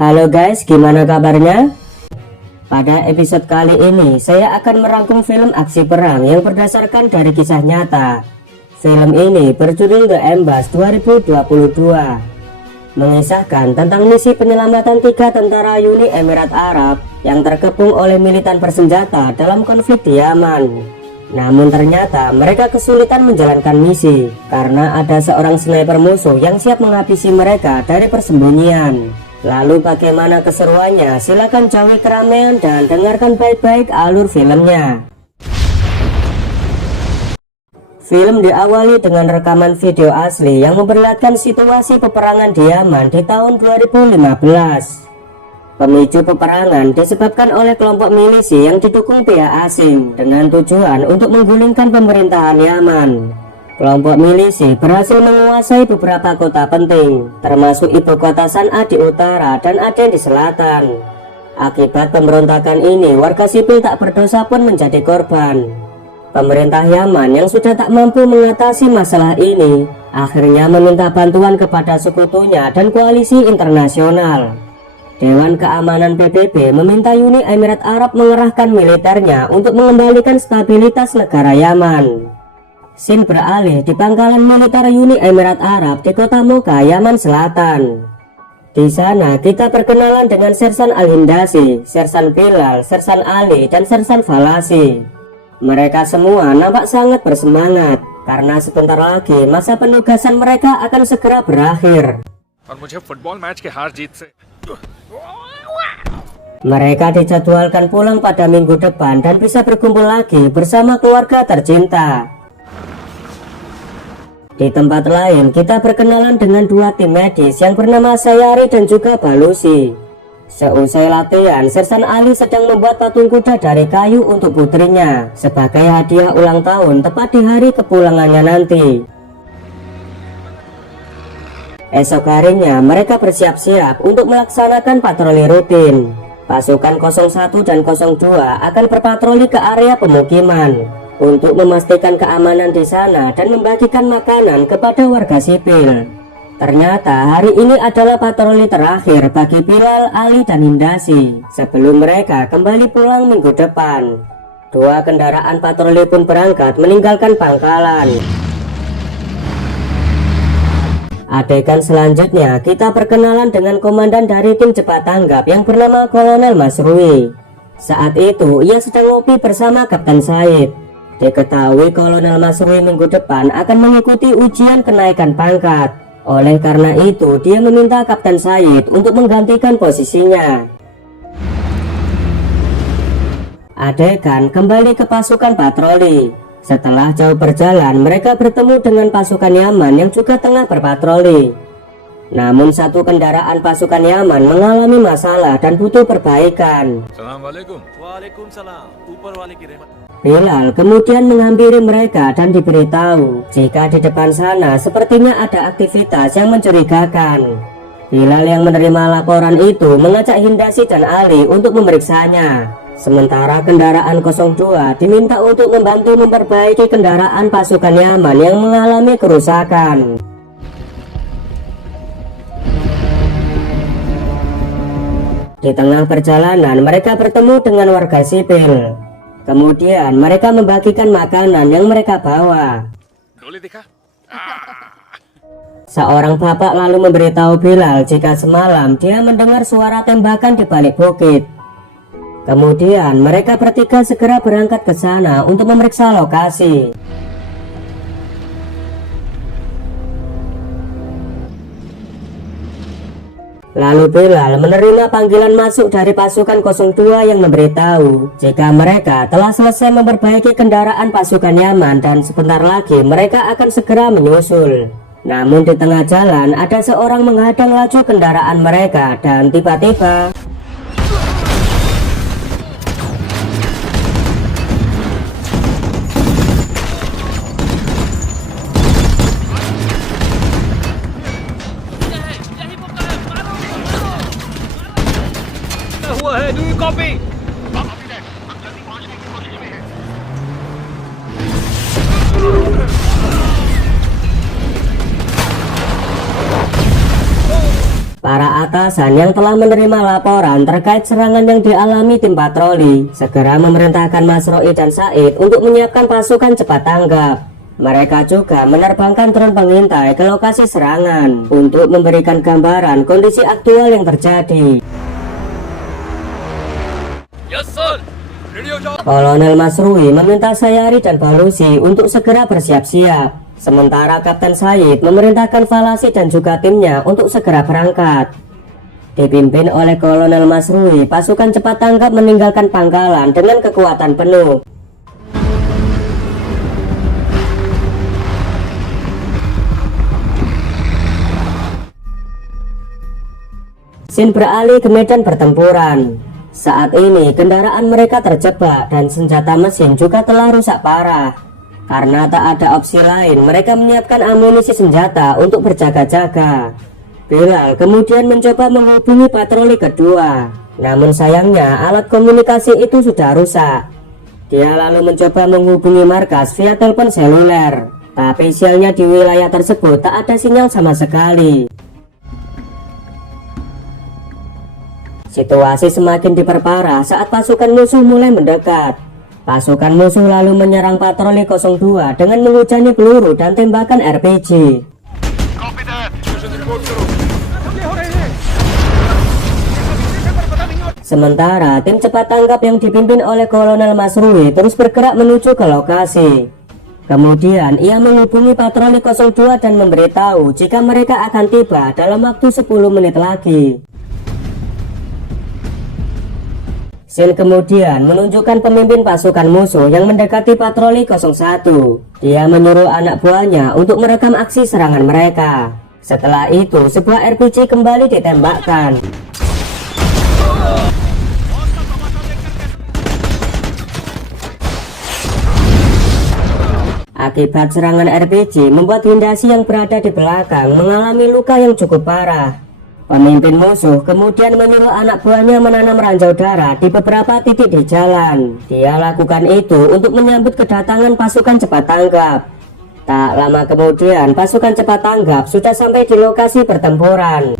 Halo guys, gimana kabarnya? Pada episode kali ini saya akan merangkum film aksi perang yang berdasarkan dari kisah nyata. Film ini berjudul The Embassy 2022, mengisahkan tentang misi penyelamatan 3 tentara Uni Emirat Arab yang terkepung oleh militan bersenjata dalam konflik di Yaman. Namun ternyata mereka kesulitan menjalankan misi karena ada seorang sniper musuh yang siap menghabisi mereka dari persembunyian. Lalu bagaimana keseruannya? Silahkan jauhi keramaian dan dengarkan baik-baik alur filmnya. Film diawali dengan rekaman video asli yang memperlihatkan situasi peperangan di Yaman di tahun 2015. Pemicu peperangan disebabkan oleh kelompok milisi yang didukung pihak asing dengan tujuan untuk menggulingkan pemerintahan Yaman. Kelompok milisi berhasil menguasai beberapa kota penting, termasuk ibu kota San'a di utara dan Aden di selatan. Akibat pemberontakan ini, warga sipil tak berdosa pun menjadi korban. Pemerintah Yaman yang sudah tak mampu mengatasi masalah ini, akhirnya meminta bantuan kepada sekutunya dan koalisi internasional. Dewan Keamanan PBB meminta Uni Emirat Arab mengerahkan militernya untuk mengembalikan stabilitas negara Yaman. Scene beralih di pangkalan militer Uni Emirat Arab di kota Mocha, Yaman Selatan. Di sana kita perkenalan dengan Sersan Al-Hindasi, Sersan Bilal, Sersan Ali, dan Sersan Falasi. Mereka semua nampak sangat bersemangat karena sebentar lagi masa penugasan mereka akan segera berakhir. Mereka dijadwalkan pulang pada minggu depan dan bisa berkumpul lagi bersama keluarga tercinta. Di tempat lain, kita berkenalan dengan 2 tim medis yang bernama Sayari dan juga Balusi. Seusai latihan, Sersan Ali sedang membuat patung kuda dari kayu untuk putrinya sebagai hadiah ulang tahun tepat di hari kepulangannya nanti. Esok harinya, mereka bersiap-siap untuk melaksanakan patroli rutin. Pasukan 01 dan 02 akan berpatroli ke area pemukiman untuk memastikan keamanan di sana dan membagikan makanan kepada warga sipil. Ternyata hari ini adalah patroli terakhir bagi Bilal, Ali, dan Hindasi sebelum mereka kembali pulang minggu depan. 2 kendaraan patroli pun berangkat meninggalkan pangkalan. Adegan selanjutnya kita perkenalan dengan komandan dari tim cepat tanggap yang bernama Kolonel Masrui. Saat itu ia sedang ngopi bersama Kapten Said. Diketahui Kolonel Masrui minggu depan akan mengikuti ujian kenaikan pangkat. Oleh karena itu, dia meminta Kapten Said untuk menggantikan posisinya. Adegan kembali ke pasukan patroli. Setelah jauh berjalan, mereka bertemu dengan pasukan Yaman yang juga tengah berpatroli. Namun satu kendaraan pasukan Yaman mengalami masalah dan butuh perbaikan. Assalamualaikum. Waalaikumsalam. Bilal kemudian menghampiri mereka dan diberitahu jika di depan sana sepertinya ada aktivitas yang mencurigakan. Bilal yang menerima laporan itu mengajak Hindasi dan Ali untuk memeriksanya. Sementara kendaraan 02 diminta untuk membantu memperbaiki kendaraan pasukan Yaman yang mengalami kerusakan. Di tengah perjalanan mereka bertemu dengan warga sipil. Kemudian mereka membagikan makanan yang mereka bawa. Seorang bapak lalu memberitahu Bilal jika semalam dia mendengar suara tembakan di balik bukit. Kemudian mereka bertiga segera berangkat ke sana untuk memeriksa lokasi. Lalu Bilal menerima panggilan masuk dari pasukan 02 yang memberitahu jika mereka telah selesai memperbaiki kendaraan pasukan Yaman dan sebentar lagi mereka akan segera menyusul. Namun di tengah jalan ada seorang menghadang laju kendaraan mereka dan tiba-tiba Para atasan yang telah menerima laporan terkait serangan yang dialami tim patroli segera memerintahkan Mas Roi dan Said untuk menyiapkan pasukan cepat tanggap. Mereka juga menerbangkan drone pengintai ke lokasi serangan untuk memberikan gambaran kondisi aktual yang terjadi. Yes, sir. Radio job. Kolonel Masrui meminta Sayari dan Balusi untuk segera bersiap-siap. Sementara Kapten Said memerintahkan Falasi dan juga timnya untuk segera berangkat. Dipimpin oleh Kolonel Masrui, pasukan cepat tanggap meninggalkan pangkalan dengan kekuatan penuh. Sin beralih ke medan pertempuran. Saat ini kendaraan mereka terjebak dan senjata mesin juga telah rusak parah. Karena tak ada opsi lain, mereka menyiapkan amunisi senjata untuk berjaga-jaga. Bilal kemudian mencoba menghubungi patroli kedua. Namun sayangnya alat komunikasi itu sudah rusak. Dia lalu mencoba menghubungi markas via telepon seluler. Tapi sialnya di wilayah tersebut tak ada sinyal sama sekali. Situasi semakin diperparah saat pasukan musuh mulai mendekat. Pasukan musuh lalu menyerang patroli 02 dengan menghujani peluru dan tembakan RPG. Sementara tim cepat tanggap yang dipimpin oleh Kolonel Masrui terus bergerak menuju ke lokasi. Kemudian ia menghubungi patroli 02 dan memberitahu jika mereka akan tiba dalam waktu 10 menit lagi. Sin kemudian menunjukkan pemimpin pasukan musuh yang mendekati patroli 01. Dia menyuruh anak buahnya untuk merekam aksi serangan mereka. Setelah itu sebuah RPG kembali ditembakkan. Akibat serangan RPG membuat Hindasi yang berada di belakang mengalami luka yang cukup parah. Pemimpin musuh kemudian menyuruh anak buahnya menanam ranjau darah di beberapa titik di jalan. Dia lakukan itu untuk menyambut kedatangan pasukan cepat tanggap. Tak lama kemudian pasukan cepat tanggap sudah sampai di lokasi pertempuran.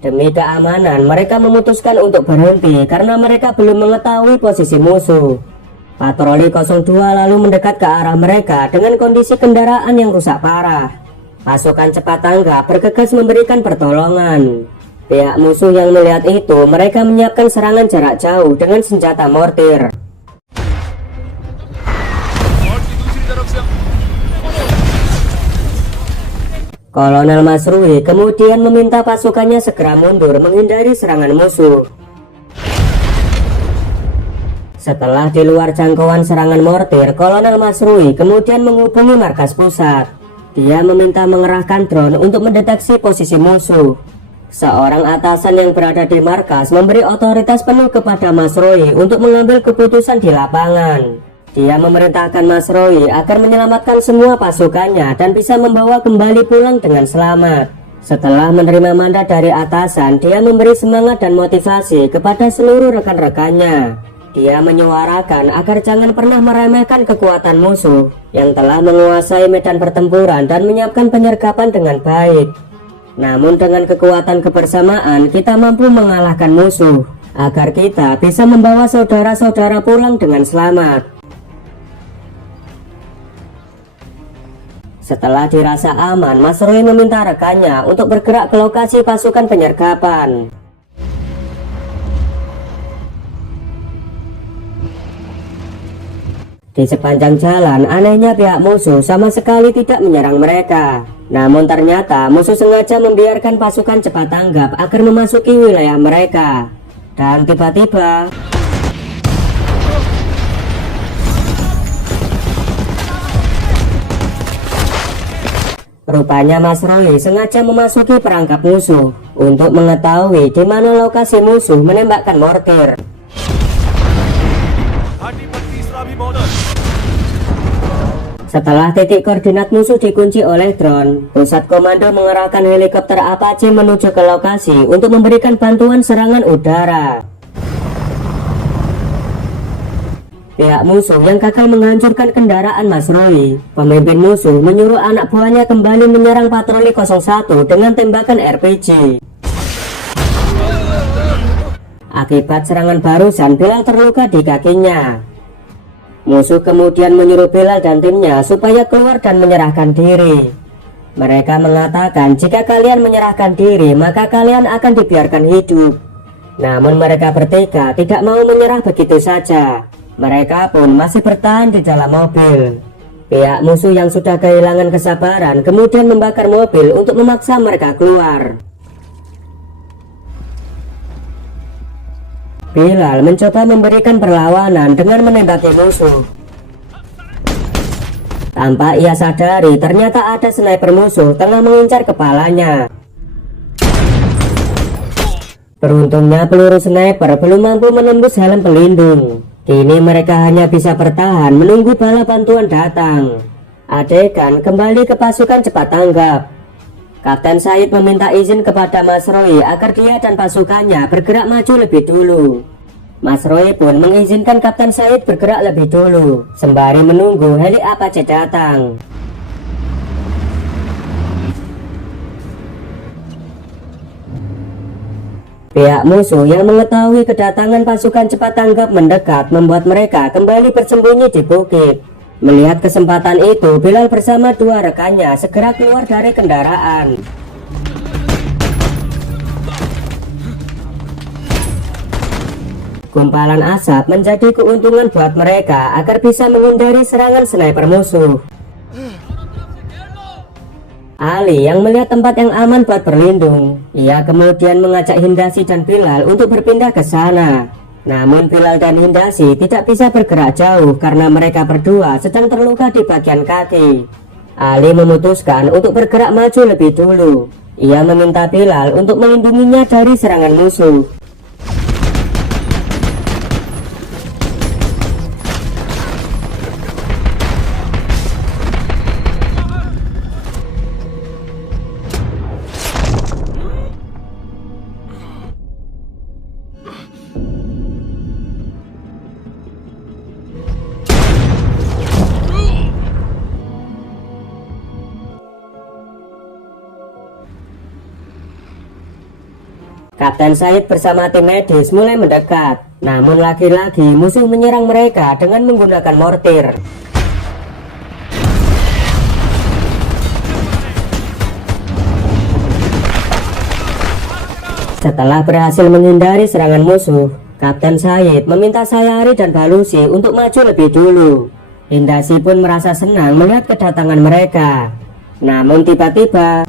Demi keamanan mereka memutuskan untuk berhenti karena mereka belum mengetahui posisi musuh. Patroli 02 lalu mendekat ke arah mereka dengan kondisi kendaraan yang rusak parah. Pasukan cepat tanggap bergegas memberikan pertolongan. Pihak musuh yang melihat itu, mereka menyiapkan serangan jarak jauh dengan senjata mortir. Kolonel Masrui kemudian meminta pasukannya segera mundur menghindari serangan musuh. Setelah di luar jangkauan serangan mortir, Kolonel Masrui kemudian menghubungi markas pusat. Dia meminta mengerahkan drone untuk mendeteksi posisi musuh. Seorang atasan yang berada di markas memberi otoritas penuh kepada Masrui untuk mengambil keputusan di lapangan. Dia memerintahkan Masrui agar menyelamatkan semua pasukannya dan bisa membawa kembali pulang dengan selamat. Setelah menerima mandat dari atasan, dia memberi semangat dan motivasi kepada seluruh rekan-rekannya. Dia menyuarakan agar jangan pernah meremehkan kekuatan musuh yang telah menguasai medan pertempuran dan menyiapkan penyergapan dengan baik. Namun dengan kekuatan kebersamaan kita mampu mengalahkan musuh agar kita bisa membawa saudara-saudara pulang dengan selamat. Setelah dirasa aman, Masrui meminta rekannya untuk bergerak ke lokasi pasukan penyergapan. Di sepanjang jalan, anehnya pihak musuh sama sekali tidak menyerang mereka. Namun ternyata musuh sengaja membiarkan pasukan cepat tanggap agar memasuki wilayah mereka. Dan tiba-tiba rupanya Masrui sengaja memasuki perangkap musuh untuk mengetahui di mana lokasi musuh menembakkan mortir. Setelah titik koordinat musuh dikunci oleh drone, pusat komando mengerahkan helikopter Apache menuju ke lokasi untuk memberikan bantuan serangan udara. pihak musuh yang gagal menghancurkan kendaraan Mas Roy, pemimpin musuh menyuruh anak buahnya kembali menyerang patroli 01 dengan tembakan RPG. Akibat serangan barusan, Bilal terluka di kakinya. Musuh kemudian menyuruh Bilal dan timnya supaya keluar dan menyerahkan diri. Mereka mengatakan jika kalian menyerahkan diri maka kalian akan dibiarkan hidup. Namun mereka bertekad tidak mau menyerah begitu saja. Mereka pun masih bertahan di dalam mobil. Pihak musuh yang sudah kehilangan kesabaran kemudian membakar mobil untuk memaksa mereka keluar. Bilal mencoba memberikan perlawanan dengan menembaki musuh. Tanpa ia sadari, ternyata ada sniper musuh tengah mengincar kepalanya. Beruntungnya peluru sniper belum mampu menembus helm pelindung. Kini mereka hanya bisa bertahan menunggu bala bantuan datang. Adegan kembali ke pasukan cepat tanggap. Kapten Said meminta izin kepada Mas Roy agar dia dan pasukannya bergerak maju lebih dulu. Mas Roy pun mengizinkan Kapten Said bergerak lebih dulu, sembari menunggu heli Apache datang. Pihak musuh yang mengetahui kedatangan pasukan cepat tanggap mendekat membuat mereka kembali bersembunyi di bukit. Melihat kesempatan itu, Bilal bersama dua rekannya segera keluar dari kendaraan. Gumpalan asap menjadi keuntungan buat mereka agar bisa menghindari serangan sniper musuh. Ali yang melihat tempat yang aman buat berlindung, ia kemudian mengajak Hindasi dan Bilal untuk berpindah ke sana. Namun Bilal dan Hindasi tidak bisa bergerak jauh karena mereka berdua sedang terluka di bagian kaki. Ali memutuskan untuk bergerak maju lebih dulu. Ia meminta Bilal untuk melindunginya dari serangan musuh. Kapten Said bersama tim medis mulai mendekat. Namun lagi-lagi musuh menyerang mereka dengan menggunakan mortir. Setelah berhasil menghindari serangan musuh, Kapten Said meminta Sayari dan Balusi untuk maju lebih dulu. Hindasi pun merasa senang melihat kedatangan mereka. Namun tiba-tiba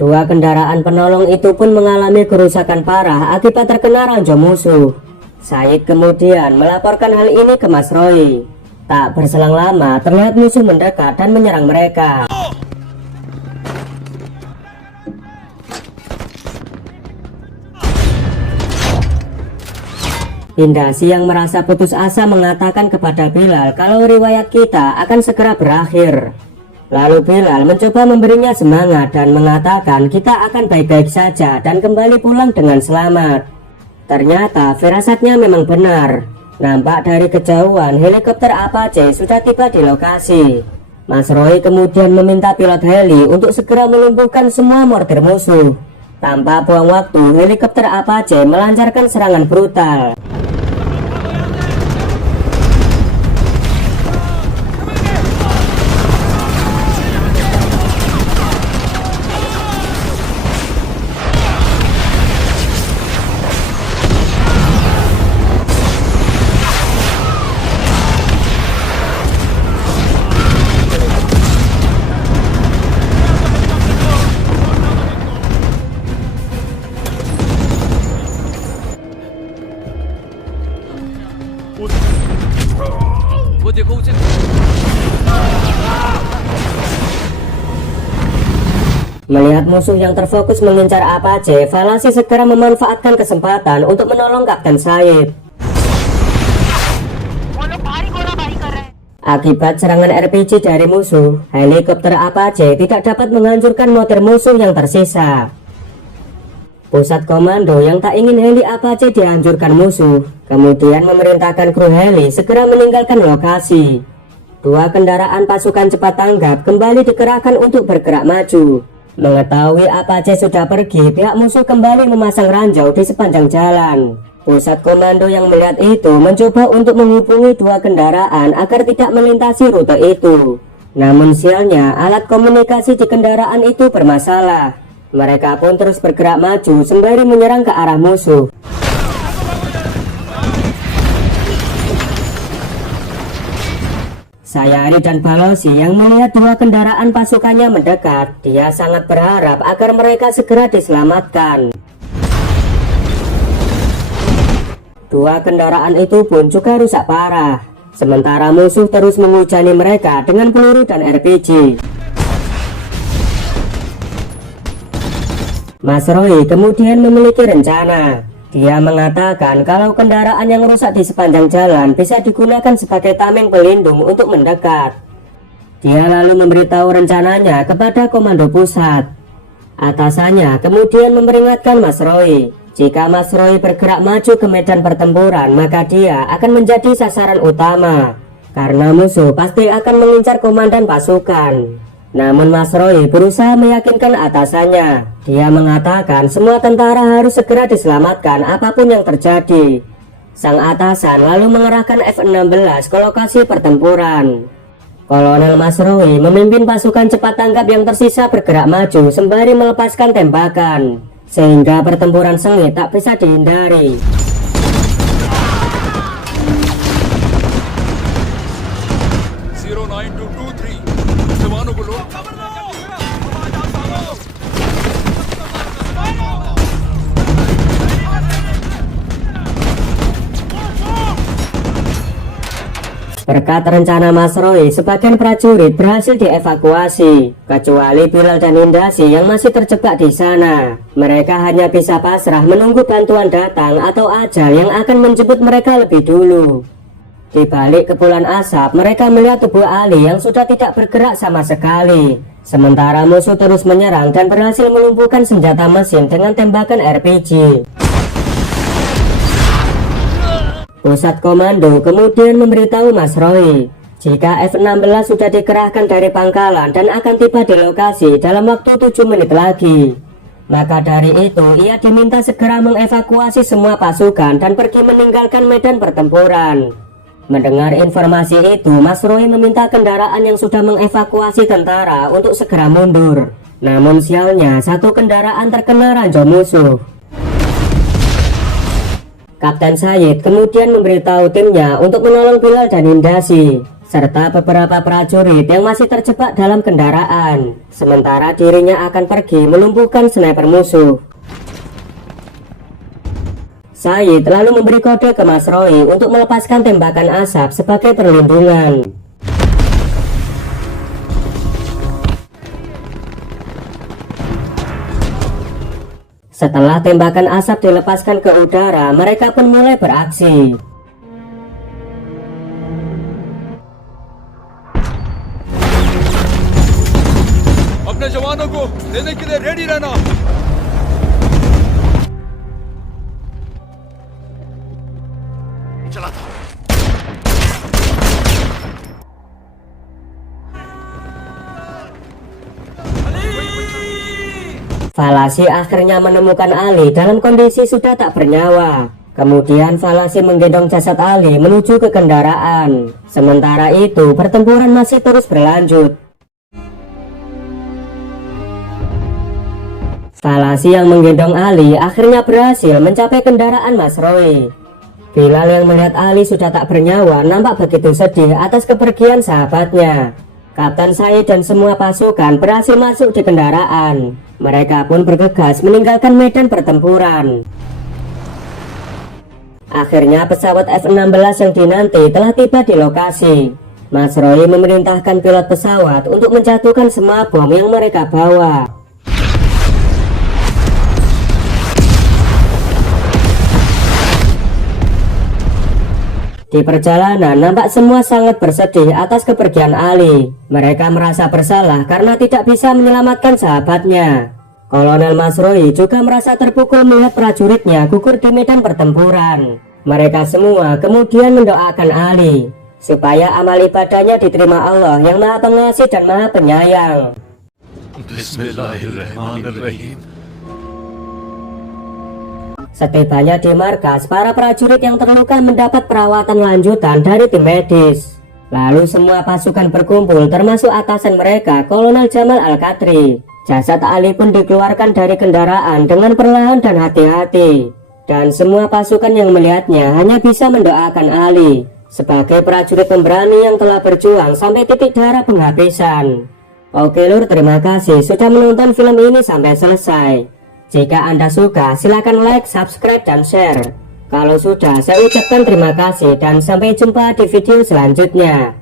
dua kendaraan penolong itu pun mengalami kerusakan parah akibat terkena ranjau musuh. Said kemudian melaporkan hal ini ke Mas Roy. Tak berselang lama, terlihat musuh mendekat dan menyerang mereka. Hindasi yang merasa putus asa mengatakan kepada Bilal kalau riwayat kita akan segera berakhir. Lalu Bilal mencoba memberinya semangat dan mengatakan kita akan baik-baik saja dan kembali pulang dengan selamat. Ternyata firasatnya memang benar. Nampak dari kejauhan helikopter Apache sudah tiba di lokasi. Mas Roy kemudian meminta pilot heli untuk segera melumpuhkan semua mortir musuh. Tanpa buang waktu, helikopter Apache melancarkan serangan brutal. Melihat musuh yang terfokus mengincar Apache, Valasi segera memanfaatkan kesempatan untuk menolong Kapten Said. Akibat serangan RPG dari musuh, helikopter Apache tidak dapat menghancurkan motor musuh yang tersisa. Pusat komando yang tak ingin heli Apache dihancurkan musuh, kemudian memerintahkan kru heli segera meninggalkan lokasi. Dua kendaraan pasukan cepat tanggap kembali dikerahkan untuk bergerak maju. Mengetahui Apache sudah pergi, pihak musuh kembali memasang ranjau di sepanjang jalan. Pusat komando yang melihat itu mencoba untuk menghubungi dua kendaraan agar tidak melintasi rute itu. Namun sialnya alat komunikasi di kendaraan itu bermasalah. Mereka pun terus bergerak maju sembari menyerang ke arah musuh. Sayari dan Balozi yang melihat dua kendaraan pasukannya mendekat, dia sangat berharap agar mereka segera diselamatkan. Dua kendaraan itu pun juga rusak parah. Sementara musuh terus menghujani mereka dengan peluru dan RPG. Mas Roy kemudian memiliki rencana. Dia mengatakan kalau kendaraan yang rusak di sepanjang jalan bisa digunakan sebagai tameng pelindung untuk mendekat. Dia lalu memberitahu rencananya kepada komando pusat. Atasannya kemudian memperingatkan Mas Roy. Jika Mas Roy bergerak maju ke medan pertempuran, maka dia akan menjadi sasaran utama. Karena musuh pasti akan mengincar komandan pasukan. Namun Mas Roy berusaha meyakinkan atasannya. Dia mengatakan semua tentara harus segera diselamatkan apapun yang terjadi. Sang atasan lalu mengerahkan F-16 ke lokasi pertempuran. Kolonel Mas Roy memimpin pasukan cepat tanggap yang tersisa bergerak maju sembari melepaskan tembakan, sehingga pertempuran sengit tak bisa dihindari. Berkat rencana Mas Roy, sebagian prajurit berhasil dievakuasi, kecuali Bilal dan Indasi yang masih terjebak di sana. Mereka hanya bisa pasrah menunggu bantuan datang atau ajal yang akan menjemput mereka lebih dulu. Di balik kepulan asap, mereka melihat tubuh Ali yang sudah tidak bergerak sama sekali. Sementara musuh terus menyerang dan berhasil melumpuhkan senjata mesin dengan tembakan RPG. Pusat komando kemudian memberitahu Mas Roy, jika F-16 sudah dikerahkan dari pangkalan dan akan tiba di lokasi dalam waktu 7 menit lagi. Maka dari itu ia diminta segera mengevakuasi semua pasukan dan pergi meninggalkan medan pertempuran. Mendengar informasi itu, Mas Roy meminta kendaraan yang sudah mengevakuasi tentara untuk segera mundur. Namun sialnya satu kendaraan terkena ranjau musuh. Kapten Sayid kemudian memberitahu timnya untuk menolong Bilal dan Indasi, serta beberapa prajurit yang masih terjebak dalam kendaraan. Sementara dirinya akan pergi melumpuhkan sniper musuh. Sayid lalu memberi kode ke Mas Roy untuk melepaskan tembakan asap sebagai perlindungan. Setelah tembakan asap dilepaskan ke udara, mereka pun mulai beraksi. अपने जवानों को लेने के लिए रेडी रहना। चला था। Falasi akhirnya menemukan Ali dalam kondisi sudah tak bernyawa. Kemudian Falasi menggendong jasad Ali menuju ke kendaraan. Sementara itu pertempuran masih terus berlanjut. Falasi yang menggendong Ali akhirnya berhasil mencapai kendaraan Mas Roy. Bilal yang melihat Ali sudah tak bernyawa nampak begitu sedih atas kepergian sahabatnya. Kapten Sayid dan semua pasukan berhasil masuk di kendaraan. Mereka pun bergegas meninggalkan medan pertempuran. Akhirnya pesawat F-16 yang dinanti telah tiba di lokasi. Mas Roy memerintahkan pilot pesawat untuk menjatuhkan semua bom yang mereka bawa. Di perjalanan nampak semua sangat bersedih atas kepergian Ali. Mereka merasa bersalah karena tidak bisa menyelamatkan sahabatnya. Kolonel Masroi juga merasa terpukul melihat prajuritnya gugur di medan pertempuran. Mereka semua kemudian mendoakan Ali supaya amal ibadahnya diterima Allah yang Maha Pengasih dan Maha Penyayang. Bismillahirrahmanirrahim. Setibanya di markas, para prajurit yang terluka mendapat perawatan lanjutan dari tim medis. Lalu semua pasukan berkumpul termasuk atasan mereka, Kolonel Jamal Al-Qadri. Jasad Ali pun dikeluarkan dari kendaraan dengan perlahan dan hati-hati. Dan semua pasukan yang melihatnya hanya bisa mendoakan Ali sebagai prajurit pemberani yang telah berjuang sampai titik darah penghabisan. Oke lur, terima kasih sudah menonton film ini sampai selesai. Jika Anda suka, silakan like, subscribe, dan share. Kalau sudah, saya ucapkan terima kasih dan sampai jumpa di video selanjutnya.